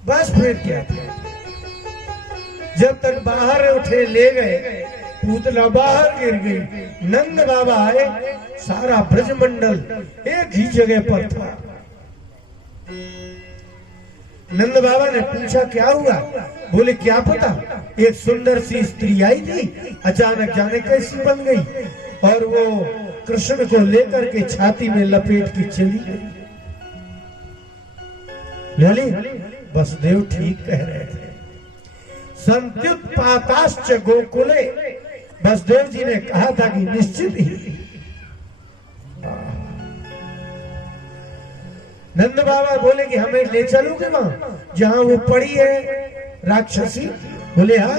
बस फिर क्या था, जब तक बाहर उठे ले गए, पूतना बाहर गिर गई। नंद बाबा आए, सारा ब्रजमंडल एक ही जगह पर था। नंद बाबा ने पूछा क्या हुआ? बोले क्या पता, एक सुंदर सी स्त्री आई थी, अचानक जाने कैसी बन गई और वो कृष्ण को लेकर के छाती में लपेट के चली गई। लली वसुदेव ठीक कह रहे थे। संत्युत्पाताश्च गोकुले, वसुदेव जी ने कहा था कि निश्चित ही। नंद बाबा बोले कि हमें ले चलोगे वहां जहां वो पड़ी है राक्षसी? बोले हाँ।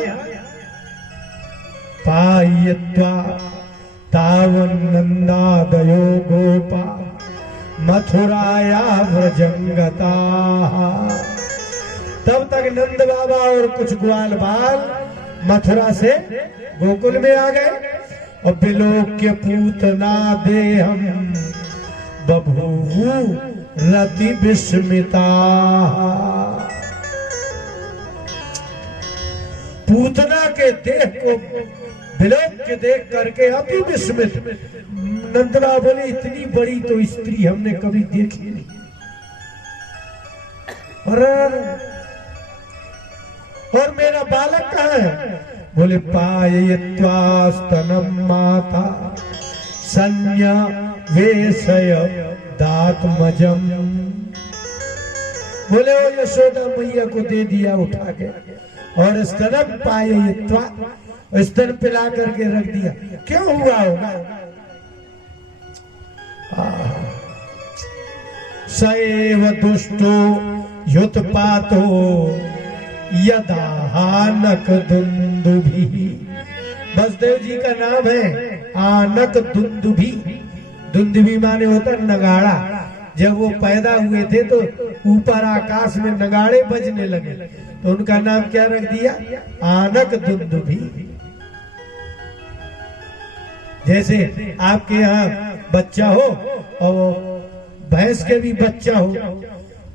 पाय्यत्वा तावन नंदादयो गोपा मथुराया व्रजंगता। तब तक नंद बाबा और कुछ ग्वाल बाल मथुरा से गोकुल में आ गए और विलोक्य पूतना देहम बभूवु रति विस्मिता। पूतना के देह को विलोक्य देख करके अति विस्मित। नंदना बोले इतनी बड़ी तो स्त्री हमने कभी देखी नहीं। और मेरा बालक कहाँ है? बोले पाययत्वास्तनम माता संज्ञा वेशय दातमजम। बोले वो यशोदा मैया को दे दिया उठा के और स्तनम पाययत्वा, स्तन पिला करके रख दिया। क्यों हुआ होगा? सएव दुष्टो युत्पातो यदा आनक दुंदुभि। वसुदेव जी का नाम है आनक दुंदुभि। दुंदुभि माने होता नगाड़ा। जब वो पैदा हुए थे तो ऊपर आकाश में नगाड़े बजने लगे तो उनका नाम क्या रख दिया? आनक दुंदुभि। जैसे आपके यहाँ बच्चा हो और भैंस के भी बच्चा हो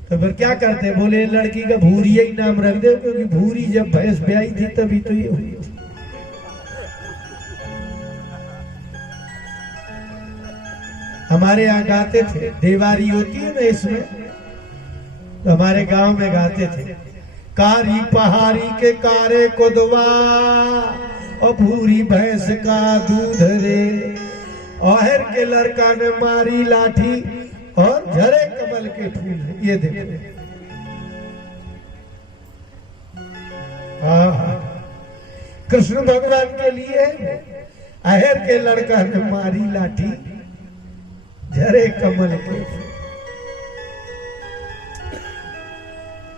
तो फिर क्या करते? बोले लड़की का भूरिया ही नाम रख दे, क्योंकि भूरी जब भैंस ब्याई थी तभी तो ये हुई। हमारे यहाँ गाते थे, देवारी होती है ना इसमें, तो हमारे गांव में गाते थे, कारी पहाड़ी के कारे कोदवा और भूरी भैंस का दूध रे, आहर के लड़का ने मारी लाठी और झरे कमल के फूल। ये देखो कृष्ण भगवान के लिए आहर के लड़का ने मारी लाठी झरे कमल के फूल।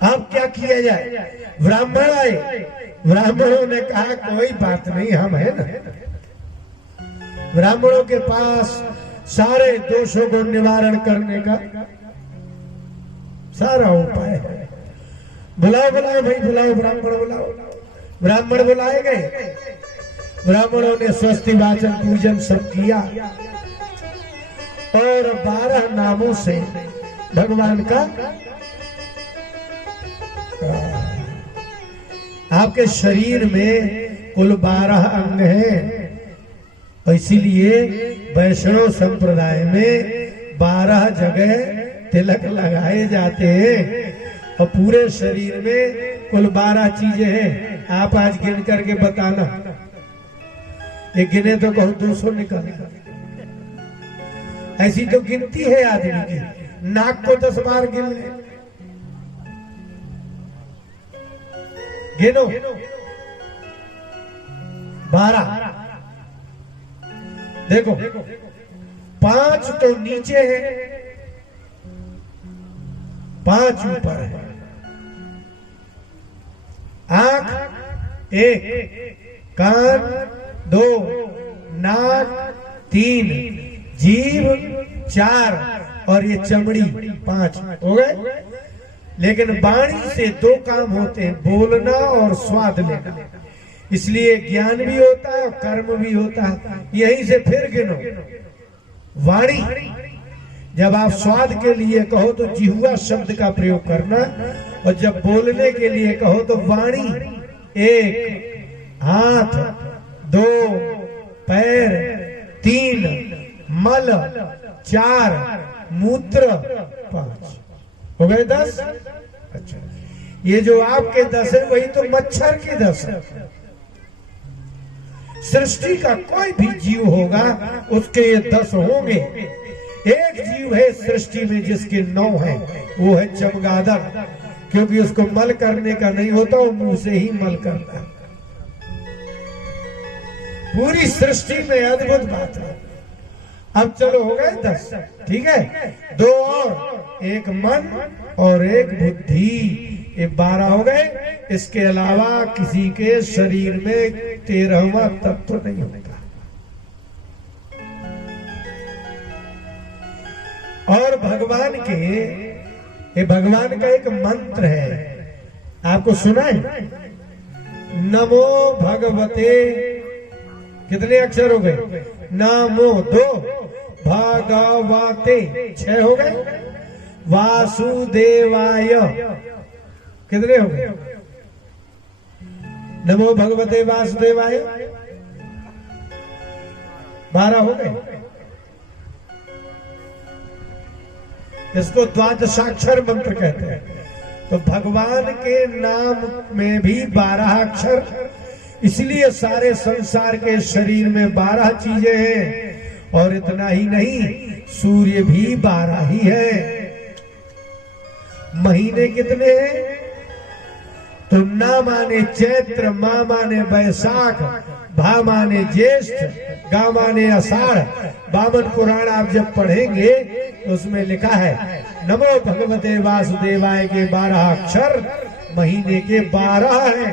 अब क्या किया जाए? ब्राह्मण आए, ब्राह्मणों ने कहा कोई बात नहीं, हम है ना। ब्राह्मणों के पास सारे दोषों को निवारण करने का सारा उपाय है। बुलाओ बुलाओ भाई, बुलाओ ब्राह्मण बुलाओ। ब्राह्मण बुलाए गए, ब्राह्मणों ने स्वस्ति वाचन पूजन सब किया और 12 नामों से भगवान का, आपके शरीर में कुल 12 अंग हैं, इसीलिए वैष्णव संप्रदाय में 12 जगह तिलक लगाए जाते हैं और पूरे शरीर में कुल 12 चीजें हैं। आप आज गिन करके बताना, ये गिने तो बहुत 200 निकल। ऐसी तो गिनती है आदमी की। नाक को 10 बार गिन ले, गिनो 12। देखो 5 तो नीचे है, 5 ऊपर है। आंख 1, कान 2, नाक 3, जीभ 4 और ये चमड़ी 5 हो गए। लेकिन वाणी से 2 काम होते हैं, बोलना और स्वाद लेना। इसलिए ज्ञान भी होता है और कर्म भी होता है। यहीं से फिर गिनो। वाणी, जब आप स्वाद के लिए कहो तो जिह्वा शब्द का प्रयोग करना, और जब बोलने के लिए कहो तो वाणी, एक हाथ, दो पैर, तीन मल, चार मूत्र, 5 हो गए 10। अच्छा, ये जो आपके 10 है वही तो मच्छर के 10 है। सृष्टि का कोई भी जीव होगा उसके ये 10 होंगे। एक जीव है सृष्टि में जिसके 9 है, वो है चमगादड़, क्योंकि उसको मल करने का नहीं होता, वो मुंह से ही मल करता है। पूरी सृष्टि में अद्भुत बात है। अब चलो हो गए 10, ठीक है, 2 और, एक मन और एक बुद्धि, ये 12 हो गए। इसके अलावा किसी के शरीर में 13वां तत्व नहीं होगा। और भगवान के, ये भगवान का एक मंत्र है, आपको सुना है? नमो भगवते, कितने अक्षर हो गए? नमो 2, भगवते 6 हो गए, वासुदेवाय कितने हो गए? नमो भगवते वासुदेवाय 12 हो गए। इसको द्वादशाक्षर मंत्र कहते हैं। तो भगवान के नाम में भी 12 अक्षर, इसलिए सारे संसार के शरीर में 12 चीजें हैं। और इतना ही नहीं, सूर्य भी 12 ही है। महीने कितने हैं? तो ना माने चैत्र, माँ माने बैसाख, भा माने ज्येष्ठ, गा माने आषाढ़। वामन पुराण आप जब पढ़ेंगे तो उसमें लिखा है नमो भगवते वासुदेवाय के 12 अक्षर, महीने के 12 हैं।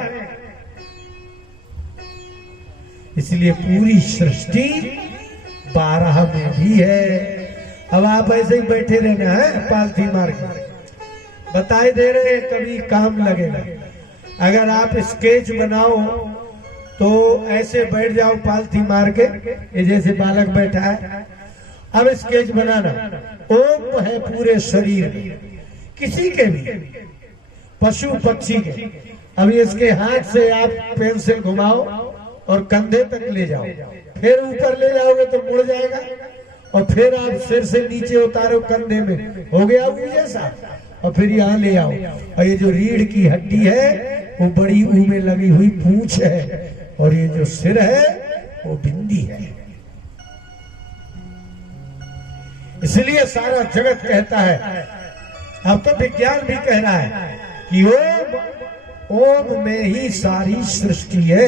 इसलिए पूरी सृष्टि 12 में भी है। अब आप ऐसे ही बैठे रहना है पालथी मार के, बताए दे रहे हैं, कभी काम लगेगा। अगर आप स्केच बनाओ तो ऐसे बैठ जाओ पालथी मार के, ये जैसे बालक बैठा है। अब स्केच बनाना, ओम है पूरे शरीर में, किसी के भी, पशु पक्षी के। अब इसके हाथ से आप पेंसिल घुमाओ और कंधे तक ले जाओ, फिर ऊपर ले जाओगे तो मुड़ जाएगा, और फिर आप सिर से नीचे उतारो कंधे में, हो गया वो जैसा। और फिर यहाँ ले आओ, और ये जो रीढ़ की हड्डी है वो बड़ी ऊ में लगी हुई पूंछ है, और ये जो सिर है वो बिंदी है। इसलिए सारा जगत कहता है, अब तो विज्ञान भी कह रहा है कि ओम, ओम में ही सारी सृष्टि है।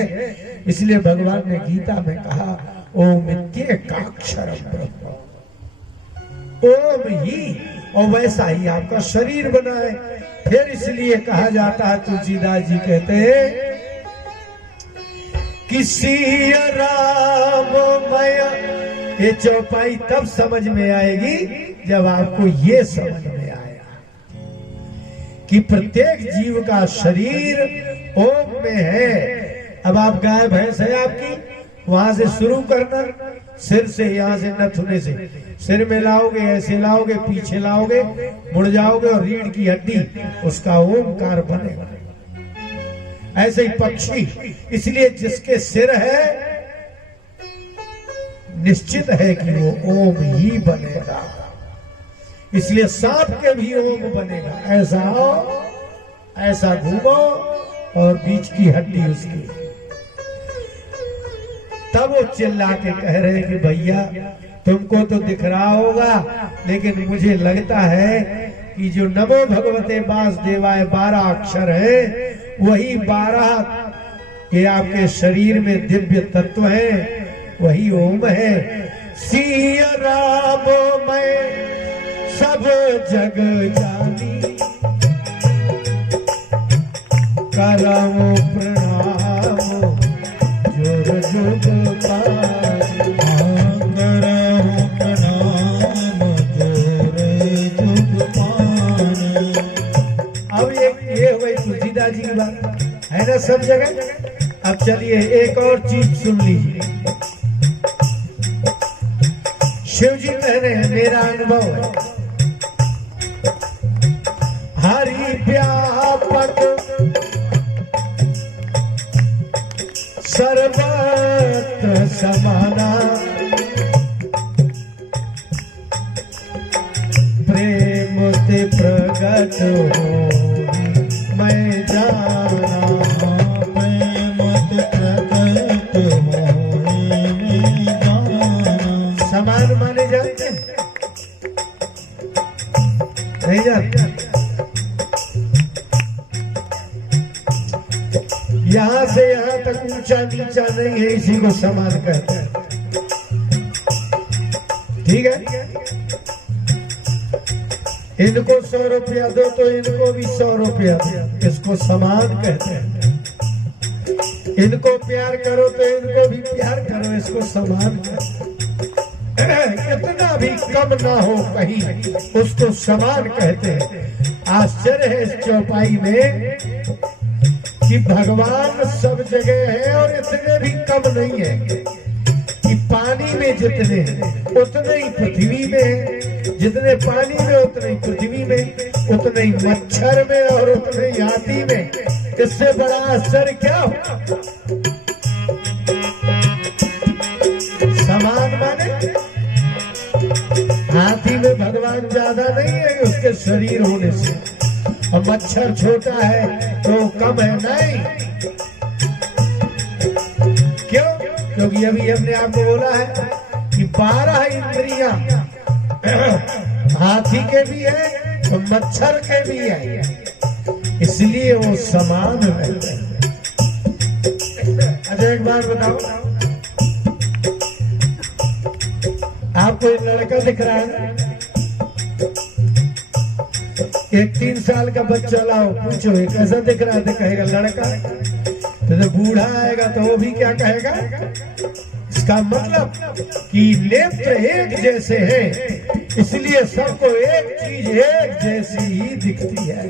इसलिए भगवान ने गीता में कहा ओम इत्येकाक्षरम ब्रह्म, ओम ही, और वैसा ही आपका शरीर बना है। फिर इसलिए कहा जाता है, तुलसीदास जी कहते हैं कि सिय राममय। ये चौपाई तब समझ में आएगी जब आपको ये समझ में आएगा कि प्रत्येक जीव का शरीर ओम में है। अब आप गाय भैंस है आपकी, वहां से शुरू करना, सिर से, यहाँ से नथुने से सिर में लाओगे, ऐसे लाओगे, पीछे लाओगे, मुड़ जाओगे, और रीढ़ की हड्डी उसका ओमकार बनेगा। ऐसे ही पक्षी, इसलिए जिसके सिर है निश्चित है कि वो ओम ही बनेगा। इसलिए सांप के भी ओम बनेगा। ऐसा हो, ऐसा घूमो, और बीच की हड्डी उसकी। तब वो चिल्ला के कह रहे कि भैया तुमको तो दिख रहा होगा, लेकिन मुझे लगता है कि जो नमो भगवते वासुदेवाय 12 अक्षर है, वही 12 ये आपके शरीर में दिव्य तत्व है, वही ओम है। सिय राम मैं सब जग जानी, करम प्रणाम जोर जुग पानी, करम प्रणाम जोर जुग पानी। अब ये हो गई तुलसीदास जी की बात है ना सब जगह। अब चलिए एक और चीज सुन लीजिए। शिव जी कह रहे हैं, मेरा अनुभव है, सर्वत्र समाना प्रेम ते प्रगट हो मैं जाना प्रेम ते प्रगट हो मैं जाना। समान माने जाते हैं? नहीं जानते? यहां से यहां तक ऊंचा नीचा नहीं है, इसी को समान कहते हैं। ठीक है, इनको 100 रुपया दो तो इनको भी 100 रुपया दो, इसको समान कहते हैं। इनको प्यार करो तो इनको भी प्यार करो, इसको समान कहते हैं। इतना भी कम ना हो कहीं, उसको समान कहते हैं। आश्चर्य है इस चौपाई में कि भगवान सब जगह है और इतने भी कम नहीं है कि पानी में जितने उतने ही पृथ्वी में है, जितने पानी में उतने ही पृथ्वी में, उतने ही मच्छर में और उतने ही हाथी में। इससे बड़ा आश्चर्य क्या हो? समान माने हाथी में भगवान ज्यादा नहीं है उसके शरीर होने से, और मच्छर छोटा है तो कम है नहीं। क्यों? क्योंकि अभी हमने आपको बोला है कि 12 इंद्रियां हाथी के भी है तो मच्छर के भी है, इसलिए वो समान है। अच्छा एक बात बताओ, आपको एक लड़का दिख रहा है, एक 3 साल का बच्चा लाओ, पूछो ये कैसा दिख रहा है, तो कहेगा लड़का। तो बूढ़ा आएगा तो वो भी क्या कहेगा? इसका मतलब कि नेत्र एक जैसे हैं, इसलिए सबको एक चीज एक जैसी ही दिखती है,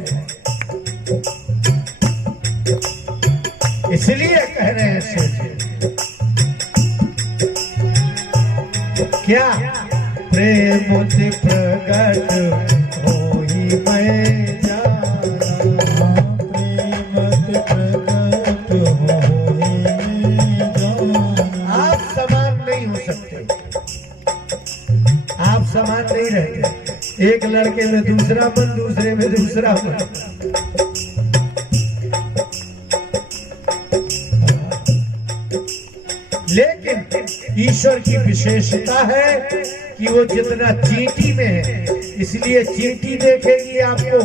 इसलिए कह रहे हैं सोचिए क्या प्रेम से प्रगट होई मैं जाना, प्रेम से प्रगट होई मैं जाना। आप समान नहीं हो सकते, आप समान नहीं रहते। एक लड़के में दूसरा मन, दूसरे में दूसरा मन। लेकिन ईश्वर की विशेषता है कि वो जितना चींटी में है, इसलिए चींटी देखेगी आपको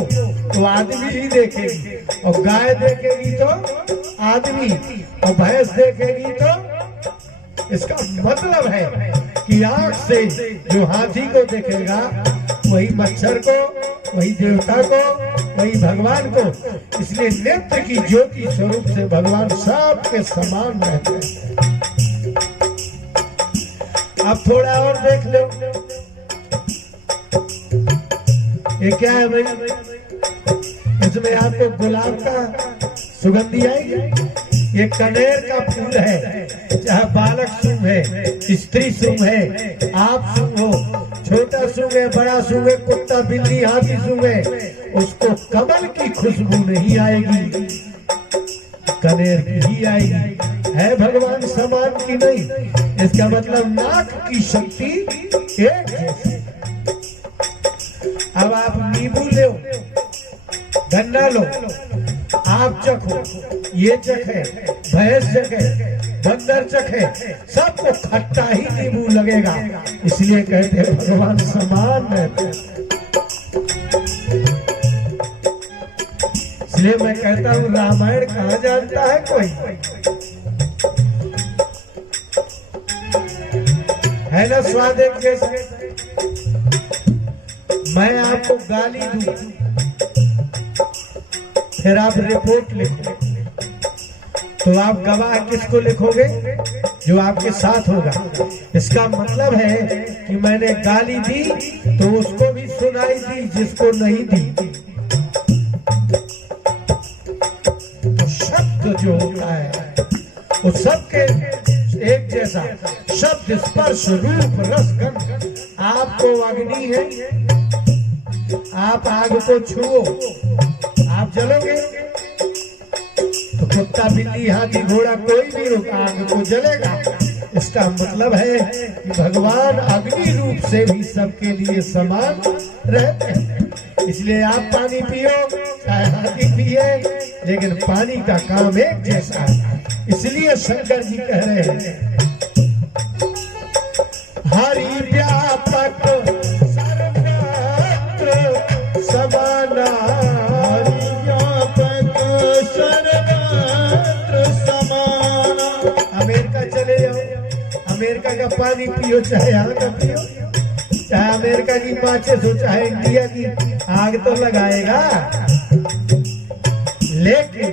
तो आदमी ही देखेगी, और गाय देखेगी तो आदमी, और भैंस देखेगी तो। इसका मतलब है कि आंख से जो हाथी को देखेगा वही मच्छर को, वही देवता को, वही भगवान को। इसलिए नेत्र की ज्योति स्वरूप से भगवान सबके समान रहते हैं। अब थोड़ा और देख लो, ये क्या है भाई? इसमें आपको गुलाब का सुगंधी आएगी। ये कनेर का फूल है, चाहे बालक सूंघ है, स्त्री सूंघ है, आप सूंघो, छोटा सूंघ है, बड़ा सूंघ है, कुत्ता बिल्ली हाथी सूंघ है, उसको कमल की खुशबू नहीं आएगी, कनेर की ही आएगी। है भगवान समान की नहीं? इसका मतलब नाक की शक्ति एक जैसी। अब आप नींबू लो, गन्ना लो, आप चखो, ये चखे, भैंस चखे, बंदर चखे, सबको खट्टा ही नींबू लगेगा। इसलिए कहते हैं भगवान समान रहते हैं। इसलिए मैं कहता हूँ रामायण कहाँ जानता है कोई? है ना स्वाद एक जैसा? मैं आपको गाली दूं, फिर आप रिपोर्ट लिखो, तो आप गवाह किसको लिखोगे? जो आपके साथ होगा। इसका मतलब है कि मैंने गाली दी तो उसको भी सुनाई दी जिसको नहीं दी। तो शब्द जो होता है वो सबके एक जैसा, शब्द स्पर्श रूप रस गंध। आपको अग्नि है, आप आग को छुओ, आप जलोगे, तो कुत्ता कुत्ता बिल्ली हाथी घोड़ा कोई भी रुक आग को जलेगा। इसका मतलब है कि भगवान अग्नि रूप से भी सबके लिए समान रहते हैं। इसलिए आप पानी पियो चाहे हाथी पिए, लेकिन पानी का काम एक जैसा है। इसलिए शंकर जी कह रहे हैं हरि व्यापक सर्वत्र समाना, हरि व्यापक सर्वत्र समाना। अमेरिका चले जाओ, अमेरिका का पानी पियो चाहे यहाँ का पियो, चाहे अमेरिका की माचिस हो चाहे इंडिया की, आग तो लगाएगा। लेकिन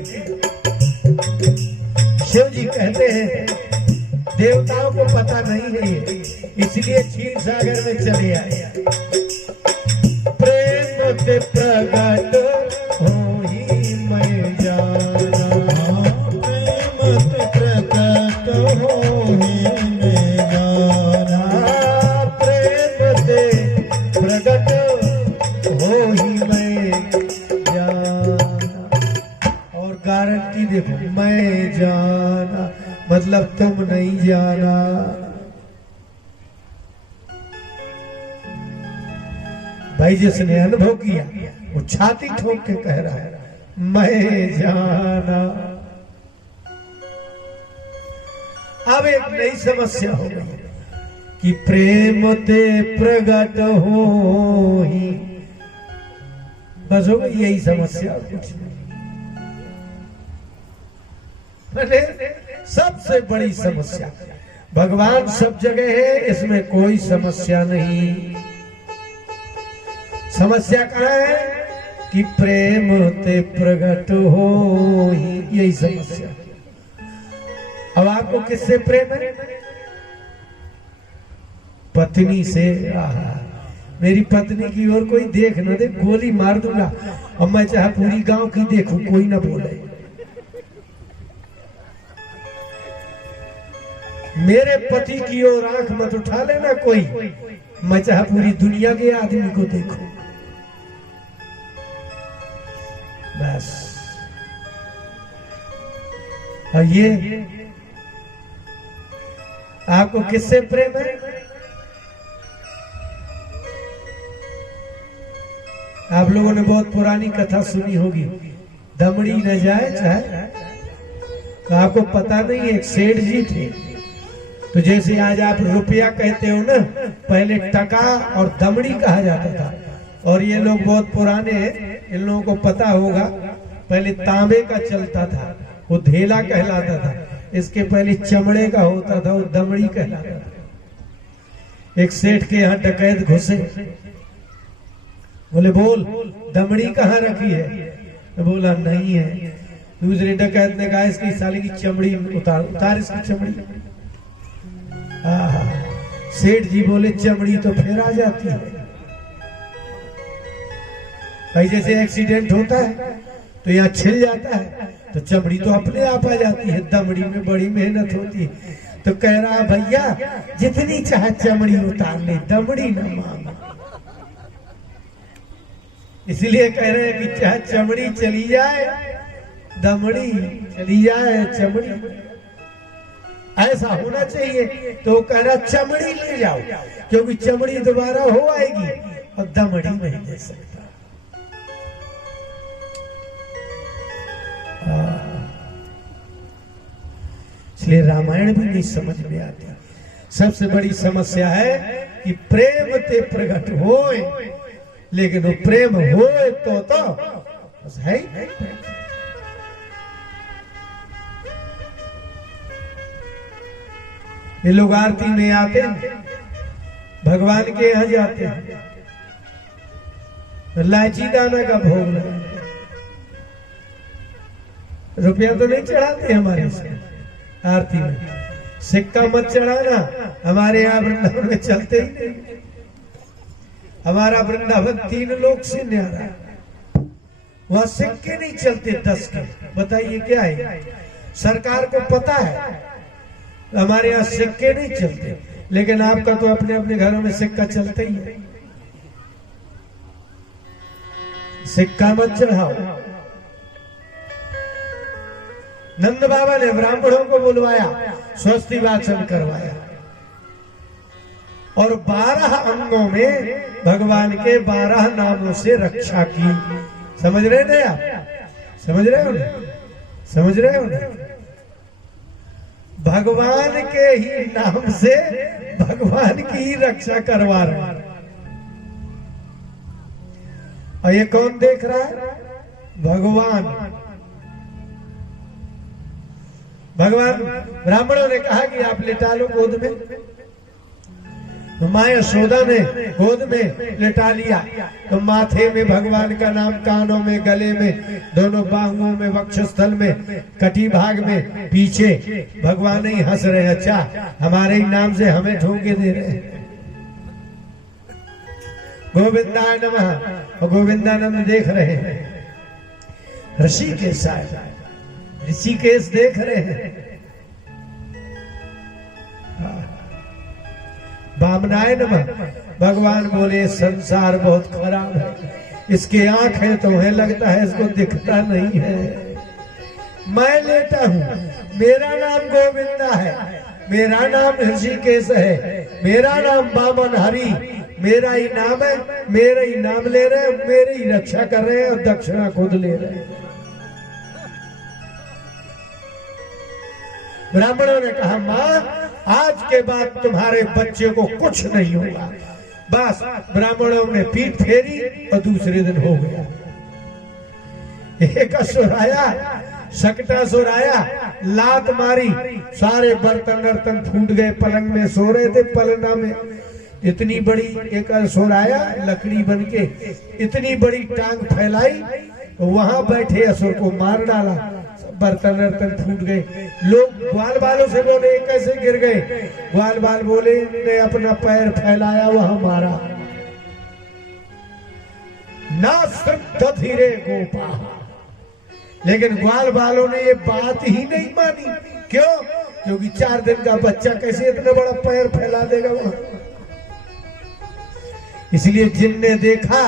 शिव जी कहते हैं देवताओं को पता नहीं है ये, इसलिए क्षीर सागर में चले आए। प्रेम से प्रगट होई मैं जाना, प्रेम से प्रकट होई मैं जाना, प्रेम से प्रगट होई मैं जाना। और गारंटी देखो, मैं जाना मतलब तुम नहीं जाना। भाई जिसने अनुभव किया वो छाती ठोक के कह रहा है मैं जाना। अब एक नई समस्या हो गई कि प्रेम ते प्रगट हो ही, बस हो गई यही समस्या, कुछ नहीं। सबसे बड़ी समस्या, भगवान सब जगह है, इसमें कोई समस्या नहीं। समस्या कहाँ है कि प्रेम ते प्रगट हो ही, यही समस्या। अब आपको किससे प्रेम है? पत्नी से। मेरी पत्नी की ओर कोई देख न दे, गोली मार दूंगा। और मैं चाहे पूरी गांव की देखूं, कोई ना बोले। मेरे पति की ओर आंख मत उठा लेना कोई, मैं चाहे पूरी दुनिया के आदमी को देखूं, बस। और ये आपको किससे प्रेम है? आप लोगों ने बहुत पुरानी कथा सुनी होगी, दमड़ी न जाए चाहे। तो आपको पता नहीं, एक सेठ जी थे। तो जैसे आज आप रुपया कहते हो ना, पहले टका और दमड़ी कहा जाता था। और ये लोग बहुत पुराने हैं, इन लोगों को पता होगा, पहले तांबे का चलता था, वो धेला कहलाता था। इसके पहले चमड़े का होता था, वो दमड़ी कहलाता था। एक सेठ के यहाँ डकैत घुसे, बोले बोल दमड़ी कहाँ रखी है? तो बोला नहीं है। दूसरे डकैत ने कहा इसकी साले की चमड़ी उतार, उतार इसकी चमड़ी। सेठ जी बोले चमड़ी तो फिर आ जाती है। भाई जैसे एक्सीडेंट होता है तो यहाँ छिल जाता है, तो चमड़ी तो अपने आप आ जाती है, दमड़ी में बड़ी मेहनत होती है। तो कह रहा भैया जितनी चाहे चमड़ी उतार ले, दमड़ी न मांग। इसलिए कह रहे हैं कि चाहे चमड़ी चली जाए, दमड़ी चली जाए, चमड़ी ऐसा होना चाहिए। तो वो कह रहा चमड़ी ले जाओ, क्योंकि चमड़ी दोबारा हो आएगी और दमड़ी नहीं दे सकता। इसलिए रामायण भी नहीं समझ में आती। सबसे बड़ी समस्या है कि प्रेम ते प्रगट होए, लेकिन वो प्रेम होए तो बस है ही नहीं। ये लोग आरती में आते हैं, भगवान के यहाँ जाते हैं, इलायची दाना का भोग लगाते, रुपया तो नहीं चढ़ाते हमारे से आरती में। सिक्का मत चढ़ाना, हमारे यहाँ वृंदावन में चलते ही नहीं। हमारा वृंदावन 3 लोक से न्यारा है, वहां सिक्के नहीं चलते 10 के। बताइए क्या है? सरकार को पता है हमारे यहाँ सिक्के नहीं चलते, लेकिन आपका तो अपने अपने घरों में सिक्का चलता ही है। सिक्का मत चढ़ाओ। नंद बाबा ने ब्राह्मणों को बुलवाया, स्वस्ति वाचन करवाया और 12 अंगों में भगवान के 12 नामों से रक्षा की। समझ रहे ना आप? समझ रहे हो ना? समझ रहे हो ना? भगवान के ही नाम से भगवान की ही रक्षा करवा रहे हैं। और ये कौन देख रहा है? भगवान। भगवान ब्राह्मणों ने कहा कि आप लिटा लो गोद में। तो माँ यशोदा ने गोद में लिटा लिया। तो माथे में भगवान का नाम, कानों में, गले में, दोनों बाहुओं में, वक्षस्थल में, कटी भाग में, पीछे। भगवान ही हंस रहे हैं, अच्छा हमारे ही नाम से हमें ठोके दे रहे हैं। गोविंदाय नमः। और गोविंदानंद देख रहे हैं, ऋषिकेश आए, ऋषिकेश देख रहे हैं। वामनाय नमः। भगवान बोले संसार बहुत खराब है, इसके आंख है तो है, लगता है इसको दिखता नहीं है। मैं लेटा हूं, मेरा नाम गोविंदा है, मेरा नाम ऋषिकेश है, मेरा नाम वामन हरि, मेरा ही नाम है, मेरा ही नाम ले रहे हैं, मेरे ही रक्षा कर रहे हैं और दक्षिणा खुद ले रहे हैं। ब्राह्मणों ने कहा, माँ आज के बाद तुम्हारे बच्चे को कुछ नहीं होगा। बस ब्राह्मणों ने पीठ फेरी और दूसरे दिन हो गया। एक असुर आया, शकटासुर आया, लात मारी, सारे बर्तन वर्तन फूट गए। पलंग में सो रहे थे, पलना में इतनी बड़ी एक असुर आया लकड़ी बन के, इतनी बड़ी टांग फैलाई, वहां बैठे असुर को मार डाला। बर्तन वर्तन फूट गए। लोग ग्वाल बालों से बोले कैसे गिर गए? ग्वाल बाल बोले ने अपना पैर फैलाया, वहां मारा। ना सिर्फ धीरे गोपा, लेकिन ग्वाल बालों ने ये बात ही नहीं मानी। क्यों? क्योंकि 4 दिन का बच्चा कैसे इतना बड़ा पैर फैला देगा वहां। इसलिए जिनने देखा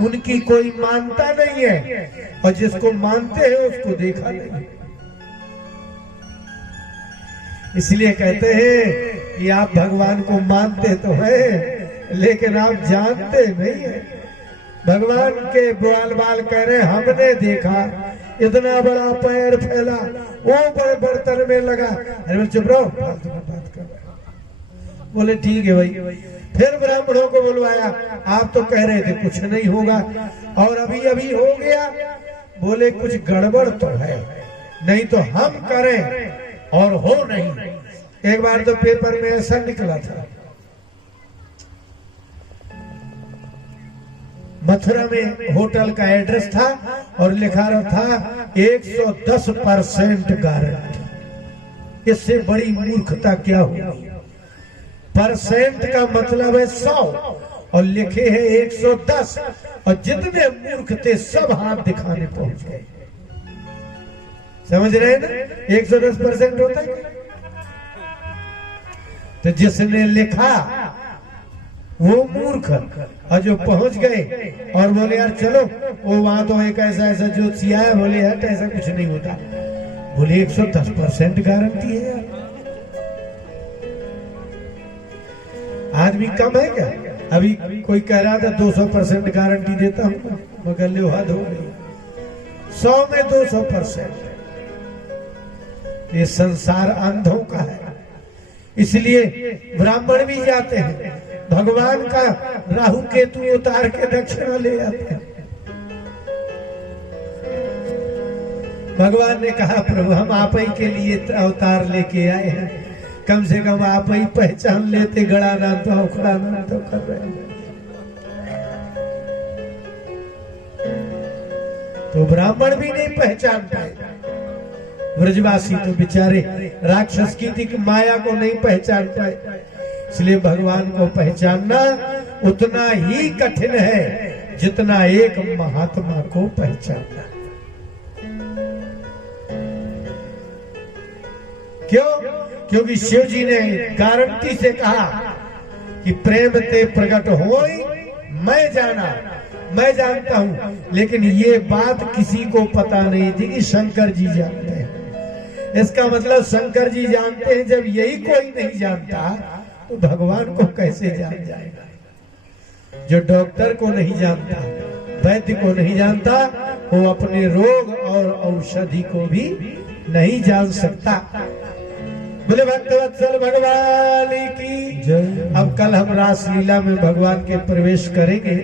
उनकी कोई मानता नहीं है, और जिसको मानते हैं उसको देखा नहीं। इसलिए कहते हैं कि आप भगवान को मानते तो हैं, लेकिन आप जानते नहीं है। भगवान के बाल बाल कह रहे, हमने देखा इतना बड़ा पैर फैला, वो बड़े बर्तन में लगा। अरे चुप रहो, फालतू में बात कर। बोले ठीक है भाई। फिर ब्राह्मणों को बुलवाया, आप तो कह रहे थे कुछ नहीं होगा और अभी अभी हो गया। बोले कुछ गड़बड़ तो है, नहीं तो हम करें और हो नहीं। एक बार तो पेपर में ऐसा निकला था, मथुरा में होटल का एड्रेस था और लिखा था 110% गारंटी। इससे बड़ी मूर्खता क्या होगी? परसेंट का मतलब है 100 और लिखे हैं 110, और जितने मूर्ख थे सब हाथ दिखाने पहुंच गए। समझ रहे हैं ना? 110% होता है। तो जिसने लिखा वो मूर्ख, और जो पहुंच गए और बोले यार चलो, वो वहां तो एक ऐसा ज्योतिषी आया, बोले यार ऐसा कुछ नहीं होता। बोले 110% गारंटी है यार। आदमी कम है क्या? अभी कोई कह रहा था 200% गारंटी देता हूं, मगर ले हद हो गई। 100 में 200%। ये संसार अंधों का है। इसलिए ब्राह्मण भी जाते हैं, भगवान का राहु केतु उतार के दक्षिणा ले आते हैं। भगवान ने कहा, प्रभु हम आप ही के लिए अवतार लेके आए हैं, कम से कम आप ही पहचान लेते। गड़ा ना तो उखड़ा ना तो कर रहे हैं। तो ब्राह्मण भी नहीं पहचान पाए। ब्रजवासी तो बेचारे राक्षस की थी, माया को नहीं पहचान पाए। इसलिए भगवान को पहचानना उतना ही कठिन है जितना एक महात्मा को पहचानना। क्यों? क्योंकि शिव जी ने गारंटी से कहा कि प्रेम ते प्रकट होई मैं जाना, मैं जानता हूं। लेकिन ये बात किसी को पता नहीं थी कि शंकर जी जानते हैं। इसका मतलब शंकर जी जानते हैं जब यही कोई नहीं जानता तो भगवान को कैसे जान जाएगा। जो डॉक्टर को नहीं जानता, वैद्य को नहीं जानता, वो अपने रोग और औषधि को भी नहीं जान सकता। बोले भक्तवत्सल भगवान की जय। अब कल हम रासलीला में भगवान के प्रवेश करेंगे।